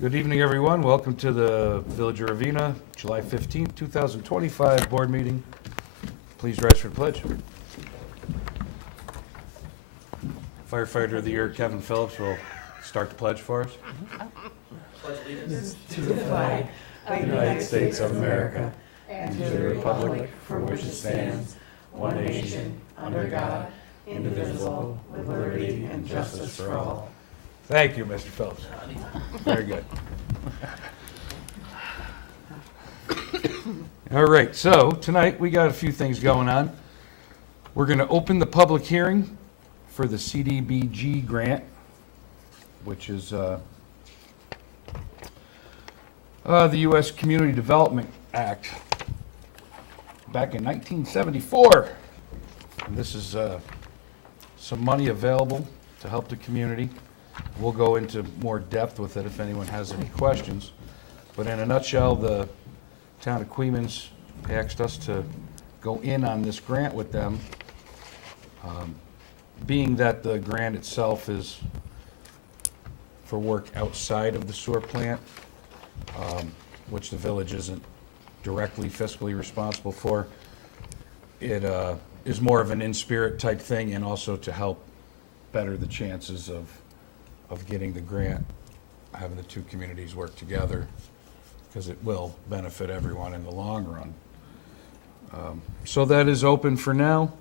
Good evening, everyone. Welcome to the Village of Ravena, July 15th, 2025 board meeting. Please rise for the pledge. Firefighter of the Year Kevin Phillips will start the pledge for us. Pledge allegiance to the flag of the United States of America and to the republic for which it stands, one nation, under God, indivisible, with liberty and justice for all. Thank you, Mr. Phillips. Very good. All right, so tonight we got a few things going on. We're going to open the public hearing for the CDBG grant, which is the U.S. Community Development Act back in 1974. And this is some money available to help the community. We'll go into more depth with it if anyone has any questions. But in a nutshell, the town of Queens asked us to go in on this grant with them, being that the grant itself is for work outside of the sewer plant, which the village isn't directly fiscally responsible for. It is more of an in-spirit type thing, and also to help better the chances of getting the grant, having the two communities work together, because it will benefit everyone in the long run. So that is open for now.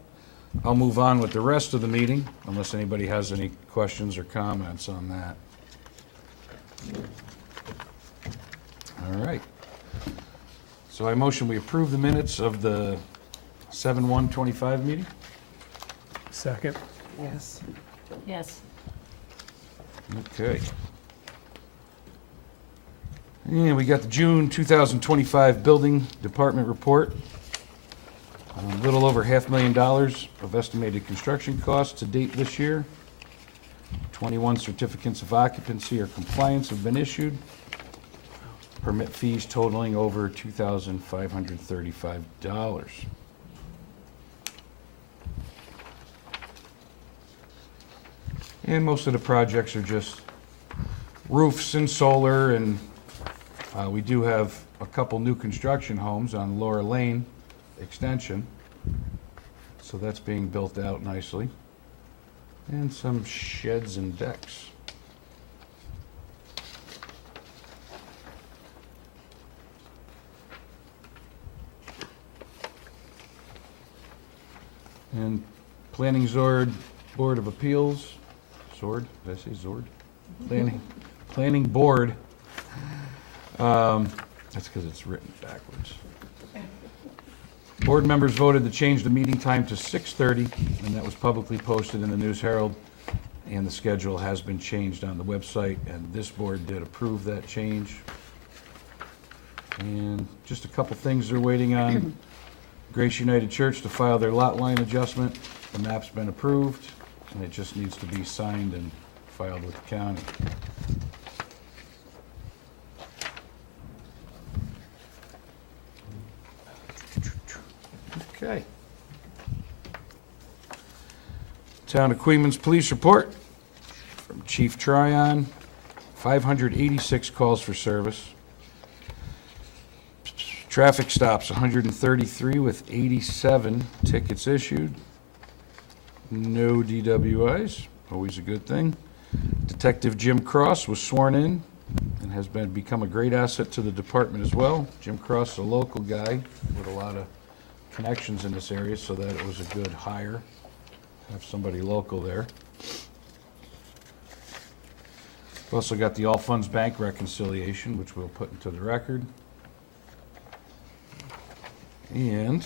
I'll move on with the rest of the meeting, unless anybody has any questions or comments on that. All right. So I motion we approve the minutes of the 7/1/25 meeting. Second. Yes. Yes. Okay. And we got the June 2025 Building Department report. A little over $500,000 of estimated construction costs to date this year. 21 certificates of occupancy or compliance have been issued. Permit fees totaling over $2,535. And most of the projects are just roofs and solar, and we do have a couple new construction homes on Laura Lane extension. So that's being built out nicely. And some sheds and decks. And Planning Board of Appeals, Sword, did I say Zord? Planning Board. That's because it's written backwards. Board members voted to change the meeting time to 6:30, and that was publicly posted in the News Herald, and the schedule has been changed on the website, and this board did approve that change. And just a couple things they're waiting on. Grace United Church to file their lot line adjustment. The map's been approved, and it just needs to be signed and filed with the county. Okay. Town of Queens Police Report from Chief Tryon. 586 calls for service. Traffic stops, 133 with 87 tickets issued. No DWIs, always a good thing. Detective Jim Cross was sworn in and has become a great asset to the department as well. Jim Cross is a local guy with a lot of connections in this area, so that it was a good hire. Have somebody local there. We've also got the All Funds Bank reconciliation, which we'll put into the record. And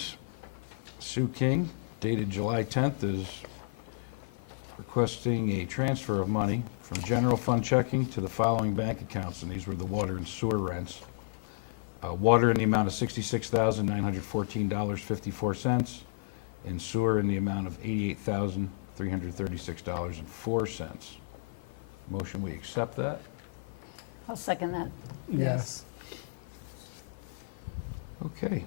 Sue King, dated July 10th, is requesting a transfer of money from general fund checking to the following bank accounts, and these were the water and sewer rents. Water in the amount of $66,914.54, and sewer in the amount of $88,336.04. Motion, we accept that. I'll second that. Yes. Okay.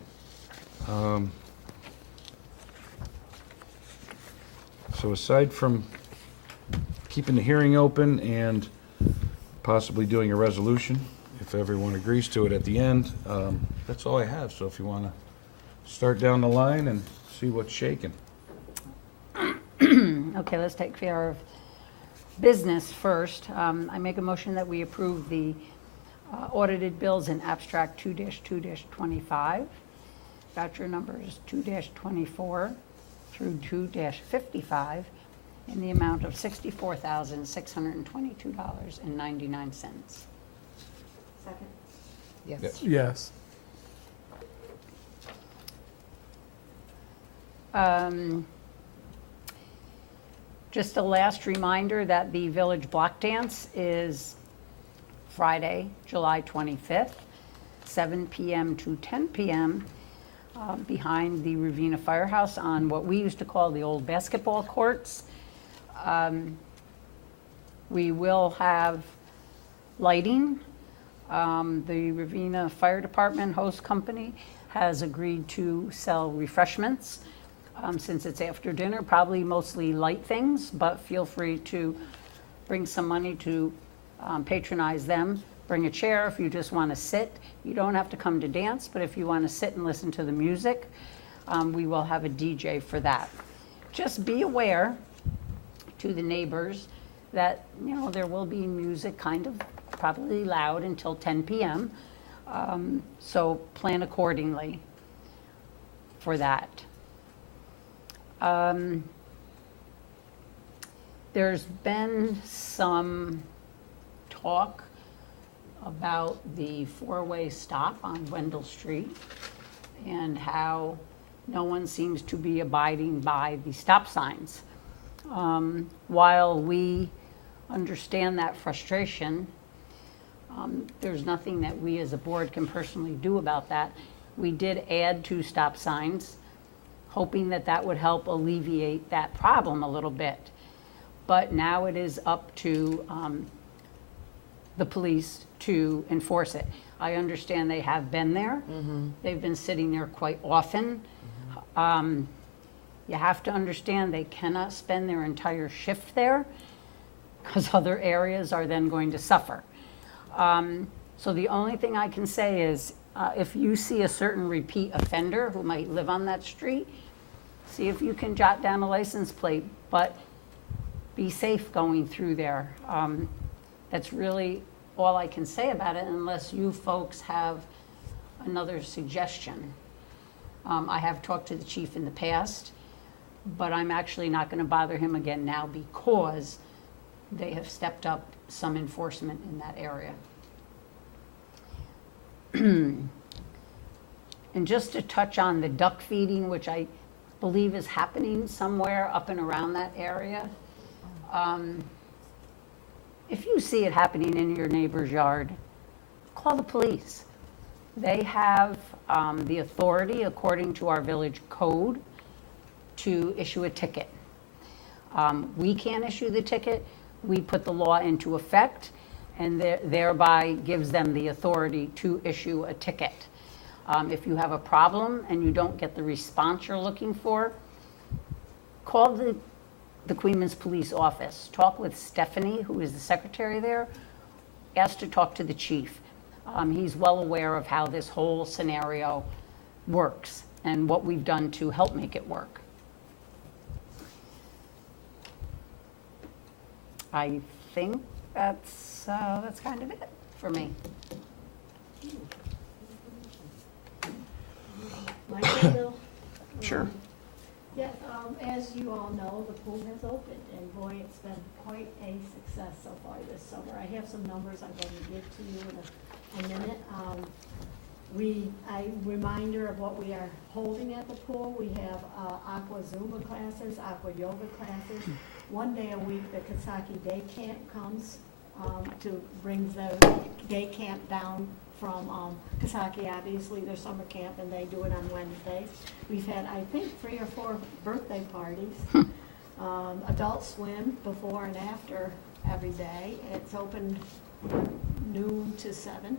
So aside from keeping the hearing open and possibly doing a resolution, if everyone agrees to it at the end. That's all I have, so if you want to start down the line and see what's shaking. Okay, let's take care of business first. I make a motion that we approve the audited bills in abstract 2-2-25, voucher numbers 2-24 through 2-55, in the amount of $64,622.99. Second. Yes. Yes. Just a last reminder that the Village Block Dance is Friday, July 25th, 7 p.m. to 10 p.m. Behind the Ravena Firehouse on what we used to call the old basketball courts. We will have lighting. The Ravena Fire Department host company has agreed to sell refreshments. Since it's after dinner, probably mostly light things, but feel free to bring some money to patronize them. Bring a chair if you just want to sit. You don't have to come to dance, but if you want to sit and listen to the music, we will have a DJ for that. Just be aware to the neighbors that, there will be music kind of probably loud until 10 p.m. So plan accordingly for that. There's been some talk about the four-way stop on Wendell Street and how no one seems to be abiding by the stop signs. While we understand that frustration, there's nothing that we as a board can personally do about that. We did add 2 stop signs, hoping that that would help alleviate that problem a little bit. But now it is up to the police to enforce it. I understand they have been there. They've been sitting there quite often. You have to understand they cannot spend their entire shift there because other areas are then going to suffer. So the only thing I can say is if you see a certain repeat offender who might live on that street, see if you can jot down a license plate, but be safe going through there. That's really all I can say about it unless you folks have another suggestion. I have talked to the chief in the past, but I'm actually not going to bother him again now because they have stepped up some enforcement in that area. And just to touch on the duck feeding, which I believe is happening somewhere up and around that area. If you see it happening in your neighbor's yard, call the police. They have the authority, according to our village code, to issue a ticket. We can't issue the ticket. We put the law into effect and thereby gives them the authority to issue a ticket. If you have a problem and you don't get the response you're looking for, call the Queens Police Office. Talk with Stephanie, who is the secretary there. Ask to talk to the chief. He's well aware of how this whole scenario works and what we've done to help make it work. I think that's kind of it for me. Michael, Bill? Sure. Yeah, as you all know, the pool has opened, and boy, it's been quite a success so far this summer. I have some numbers I'm going to give to you in a minute. A reminder of what we are holding at the pool. We have aqua Zumba classes, aqua yoga classes. One day a week, the Kasaki Day Camp comes to bring the day camp down from Kasaki, obviously, their summer camp, and they do it on Wednesdays. We've had, I think, 3 or 4 birthday parties. Adult swim before and after every day. It's open noon to 7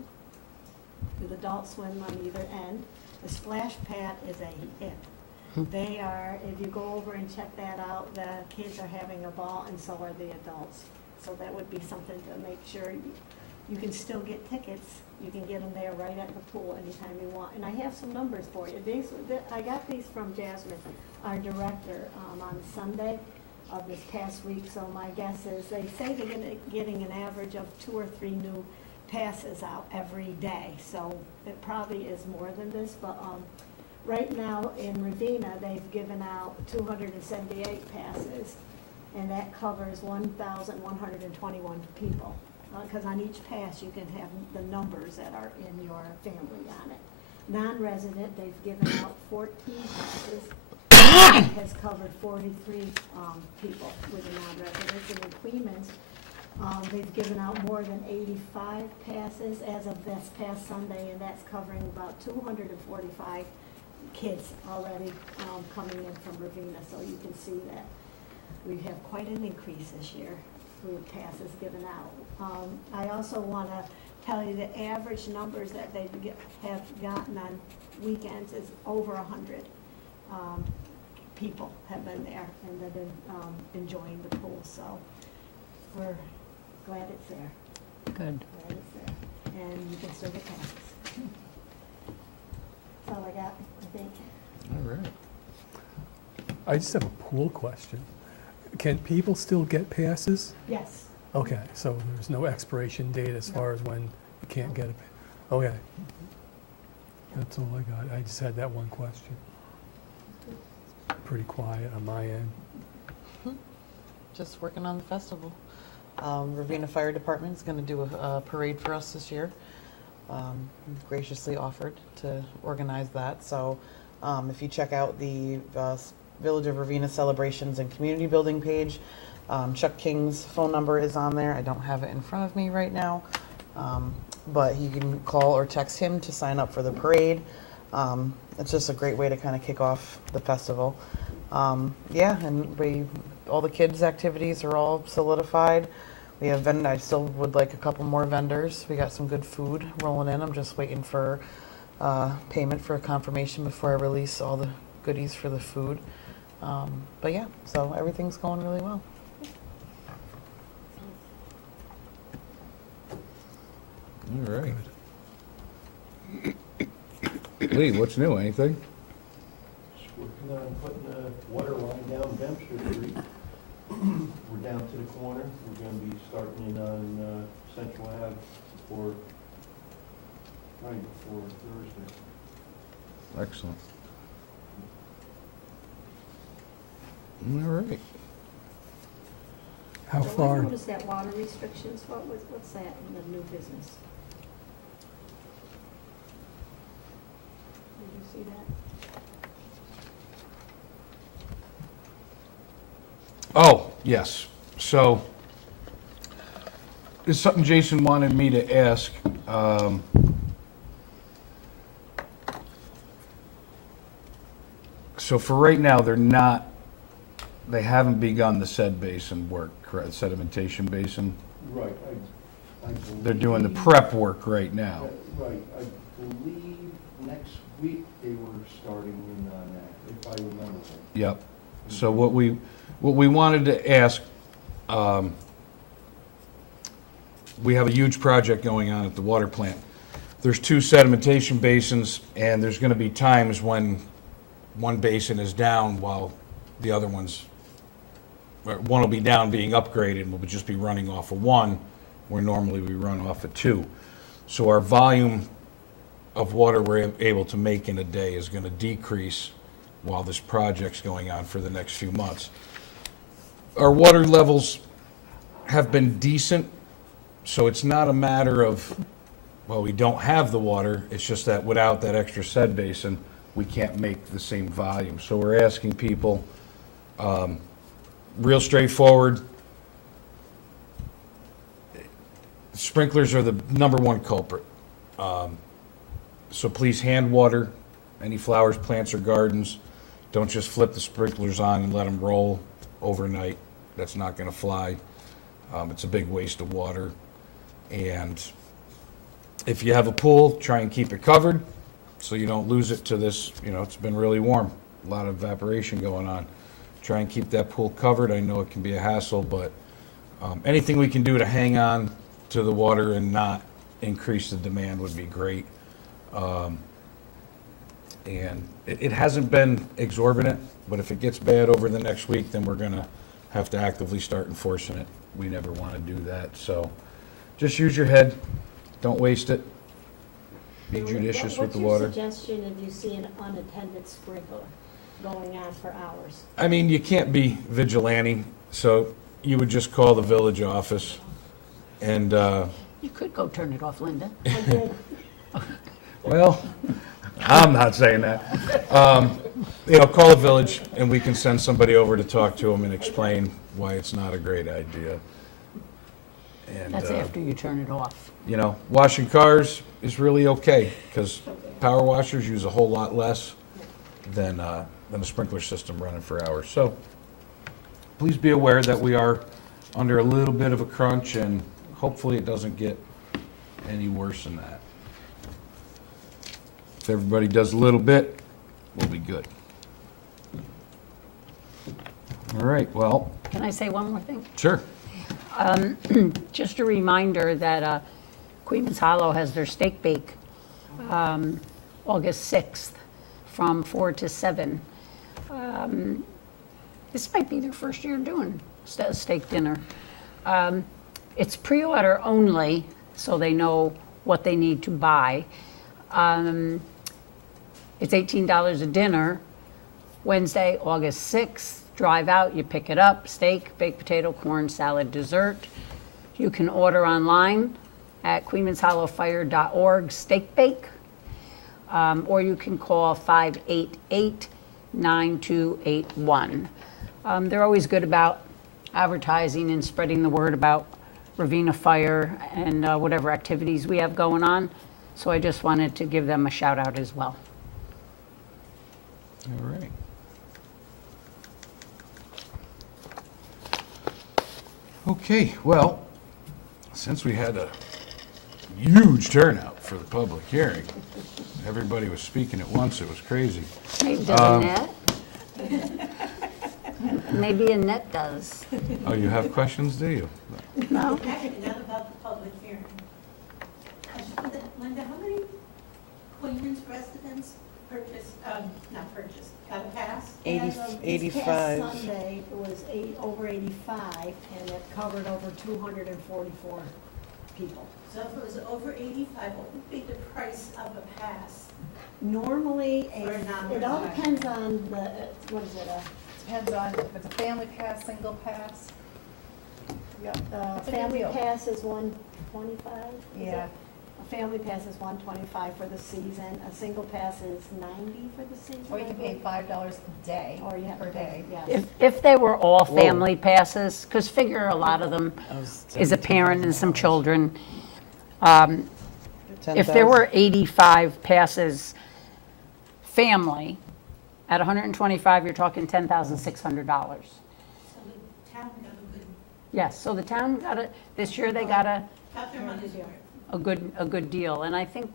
with adult swim on either end. The splash pad is a hit. They are, if you go over and check that out, the kids are having a ball and so are the adults. So that would be something to make sure you can still get tickets. You can get them there right at the pool anytime you want. And I have some numbers for you. I got these from Jasmine, our director, on Sunday of this past week. So my guess is, they say they're getting an average of 2 or 3 new passes out every day. So it probably is more than this, but right now in Ravena, they've given out 278 passes, and that covers 1,121 people. Because on each pass, you can have the numbers that are in your family on it. Non-resident, they've given out 14 passes. It has covered 43 people with the non-residents. And in Queens, they've given out more than 85 passes as of this past Sunday, and that's covering about 245 kids already coming in from Ravena. So you can see that we have quite an increase this year with passes given out. I also want to tell you the average numbers that they have gotten on weekends is over 100 people have been there, and they've been enjoying the pool. So we're glad it's there. Good. Glad it's there. And you can still get passes. That's all I got, I think. All right. I just have a pool question. Can people still get passes? Yes. Okay, so there's no expiration date as far as when you can't get a, okay. That's all I got. I just had that one question. Pretty quiet on my end. Just working on the festival. Ravena Fire Department is going to do a parade for us this year. Graciously offered to organize that. So if you check out the Village of Ravena Celebrations and Community Building page, Chuck King's phone number is on there. I don't have it in front of me right now, but you can call or text him to sign up for the parade. It's just a great way to kind of kick off the festival. Yeah, and all the kids' activities are all solidified. We have I still would like a couple more vendors. We got some good food rolling in. I'm just waiting for payment for a confirmation before I release all the goodies for the food. But yeah, so everything's going really well. All right. Lee, what's new? Anything? Just working on putting a water line down Dempster Street. We're down to the corner. We're gonna be starting in on Central Ave right before Thursday. Excellent. All right. How So I far? noticed that water restrictions, what's that in the new business? Did you see that? Oh, yes. So, it's something Jason wanted me to ask. So for right now, they haven't begun the sed basin work, correct? Sedimentation basin. Right, I believe. They're doing the prep work right now. Right, I believe next week they were starting in on that, if I remember right. Yep. So what we wanted to ask, we have a huge project going on at the water plant. There's 2 sedimentation basins, and there's going to be times when one basin is down while the other one will be down being upgraded, and we'll just be running off of one, where normally we run off of 2. So our volume of water we're able to make in a day is going to decrease while this project's going on for the next few months. Our water levels have been decent, so it's not a matter of, well, we don't have the water, it's just that without that extra sed basin, we can't make the same volume. So we're asking people, real straightforward, sprinklers are the #1 culprit. So please hand water any flowers, plants, or gardens. Don't just flip the sprinklers on and let them roll overnight. That's not going to fly. It's a big waste of water. And if you have a pool, try and keep it covered so you don't lose it to this, it's been really warm, a lot of evaporation going on. Try and keep that pool covered. I know it can be a hassle, but anything we can do to hang on to the water and not increase the demand would be great. And it hasn't been exorbitant, but if it gets bad over the next week, then we're gonna have to actively start enforcing it. We never want to do that, so just use your head, don't waste it. Be judicious with the water. What's your suggestion if you see an unattended sprinkler going on for hours? I mean, you can't be vigilante, so you would just call the village office and, You could go turn it off, Linda. I did. well, I'm not saying that. Call the village and we can send somebody over to talk to them and explain why it's not a great idea. And, That's after you turn it off. Washing cars is really okay because power washers use a whole lot less than a sprinkler system running for hours. So please be aware that we are under a little bit of a crunch and hopefully it doesn't get any worse than that. If everybody does a little bit, we'll be good. All right, well, Can I say one more thing? sure. Just a reminder that Queens Hollow has their steak bake August 6th from 4 to 7. This might be their first year doing steak dinner. It's pre-order only, so they know what they need to buy. It's $18 a dinner. Wednesday, August 6th, drive out, you pick it up, steak, baked potato, corn, salad, dessert. You can order online at queenshollowfire.org steak bake, or you can call 588-9281. They're always good about advertising and spreading the word about Ravena Fire and whatever activities we have going on. So I just wanted to give them a shout out as well. All right. Okay, well, since we had a huge turnout for the public hearing, everybody was speaking at once, it was crazy. Maybe does a net? Maybe a net does. Oh, you have questions, do you? No? Actually, not about the public hearing. Linda, how many Queens residents got a pass? Eighty- As of this 85. past Sunday, it was over 85, and it covered over 244 people. So if it was over 85, what would be the price of a pass? Normally, For a it all non-resident. depends on the, what is it, Depends on if it's a family pass, single pass. a It's a family good deal. pass is 125? is Yeah. it? A family pass is 125 for the season, a single pass is 90 for the season. Or you I can pay believe. $5 a day Or you have per to pay, day. yes. If they were all family passes, because figure a lot of them is a parent and some children. If there were 85 passes family, at 125, you're talking $10,600. So the town got a good, Yes, so the town this year they got got their money's worth. a good deal. And I think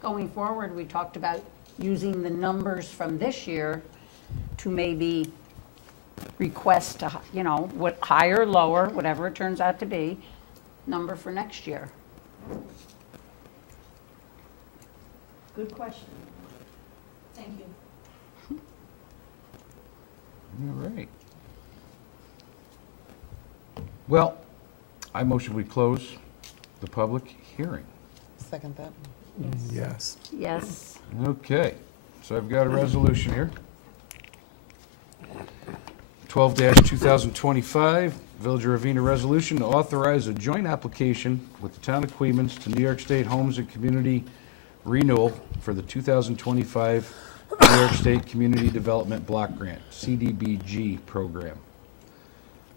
going forward, we talked about using the numbers from this year to maybe request, what higher, lower, whatever it turns out to be, number for next year. Good question. Thank you. All right. Well, I motion we close the public hearing. Second that. Yes. Yes. Okay, so I've got a resolution here. 12-2025, Village of Ravena Resolution to authorize a joint application with the Town of Queens to New York State Homes and Community Renewal for the 2025 New York State Community Development Block Grant, CDBG program.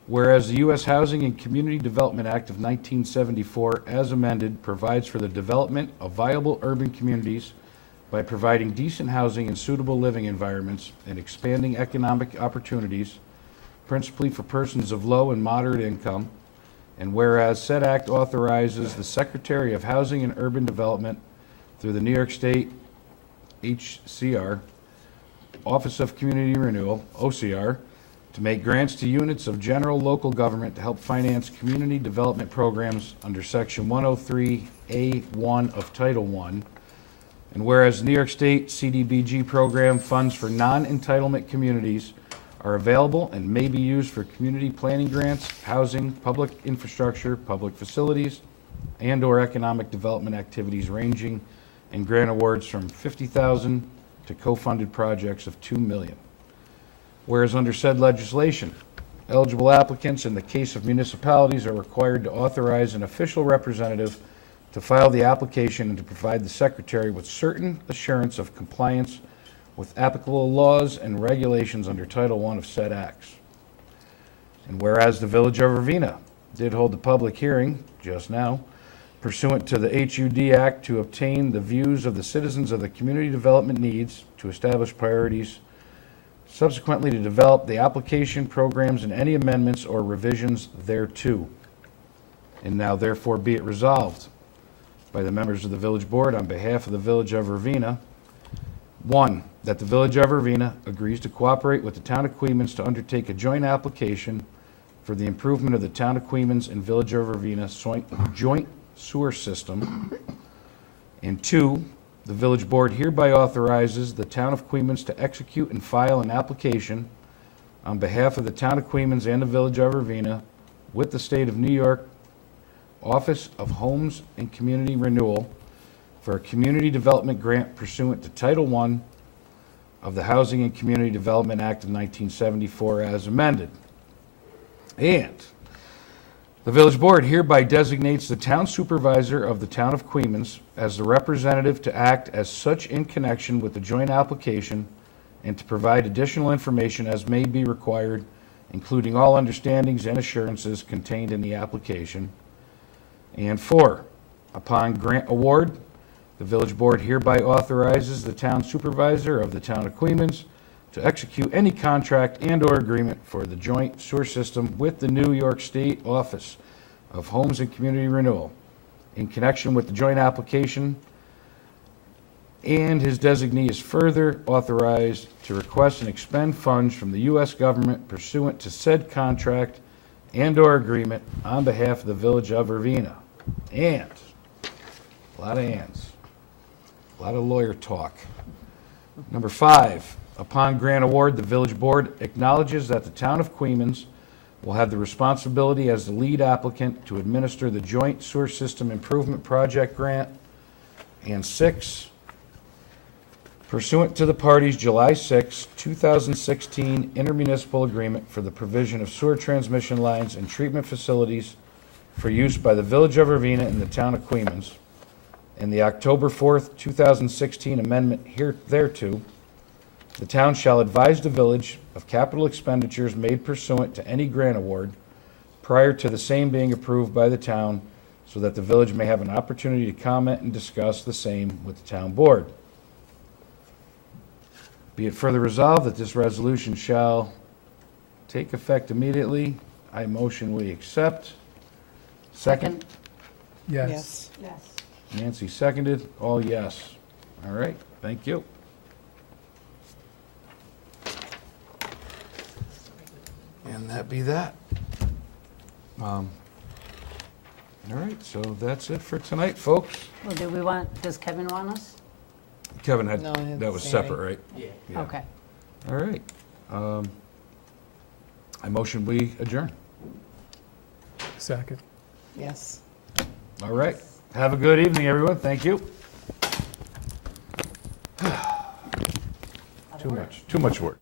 Whereas the U.S. Housing and Community Development Act of 1974, as amended, provides for the development of viable urban communities by providing decent housing and suitable living environments and expanding economic opportunities, principally for persons of low and moderate income. And whereas said act authorizes the Secretary of Housing and Urban Development through the New York State HCR, Office of Community Renewal, OCR, to make grants to units of general local government to help finance community development programs under Section 103A1 of Title I. And whereas New York State CDBG program funds for non-entitlement communities are available and may be used for community planning grants, housing, public infrastructure, public facilities, and/or economic development activities ranging in grant awards from $50,000 to co-funded projects of $2 million. Whereas under said legislation, eligible applicants in the case of municipalities are required to authorize an official representative to file the application and to provide the secretary with certain assurance of compliance with applicable laws and regulations under Title I of said acts. And whereas the Village of Ravena did hold a public hearing just now pursuant to the HUD Act to obtain the views of the citizens of the community development needs to establish priorities, subsequently to develop the application programs and any amendments or revisions thereto. And now therefore be it resolved by the members of the Village Board on behalf of the Village of Ravena. 1, that the Village of Ravena agrees to cooperate with the Town of Queens to undertake a joint application for the improvement of the Town of Queens and Village of Ravena joint sewer system. And 2, the Village Board hereby authorizes the Town of Queens to execute and file an application on behalf of the Town of Queens and the Village of Ravena with the State of New York Office of Homes and Community Renewal for a community development grant pursuant to Title I of the Housing and Community Development Act of 1974 as amended. And the Village Board hereby designates the Town Supervisor of the Town of Queens as the representative to act as such in connection with the joint application and to provide additional information as may be required, including all understandings and assurances contained in the application. And 4, upon grant award, the Village Board hereby authorizes the Town Supervisor of the Town of Queens to execute any contract and/or agreement for the joint sewer system with the New York State Office of Homes and Community Renewal in connection with the joint application, and his designee is further authorized to request and expend funds from the U.S. government pursuant to said contract and/or agreement on behalf of the Village of Ravena. And, a lot of ands, a lot of lawyer talk. Number 5, upon grant award, the Village Board acknowledges that the Town of Queens will have the responsibility as the lead applicant to administer the joint sewer system improvement project grant. And 6, pursuant to the parties' July 6, 2016 intermunicipal agreement for the provision of sewer transmission lines and treatment facilities for use by the Village of Ravena and the Town of Queens, and the October 4th, 2016 amendment thereto, the town shall advise the village of capital expenditures made pursuant to any grant award prior to the same being approved by the town, so that the village may have an opportunity to comment and discuss the same with the town board. Be it further resolved that this resolution shall take effect immediately. I motion we accept. Second? Yes. Yes. Nancy seconded. All yes. All right, thank you. And that be that. All right, so that's it for tonight, folks. Well, does Kevin want us? Kevin had, No, I didn't that was say separate, right? Yeah. Okay. All right. I motion we adjourn. Second. Yes. All right. Have a good evening, everyone. Thank you. Too much work.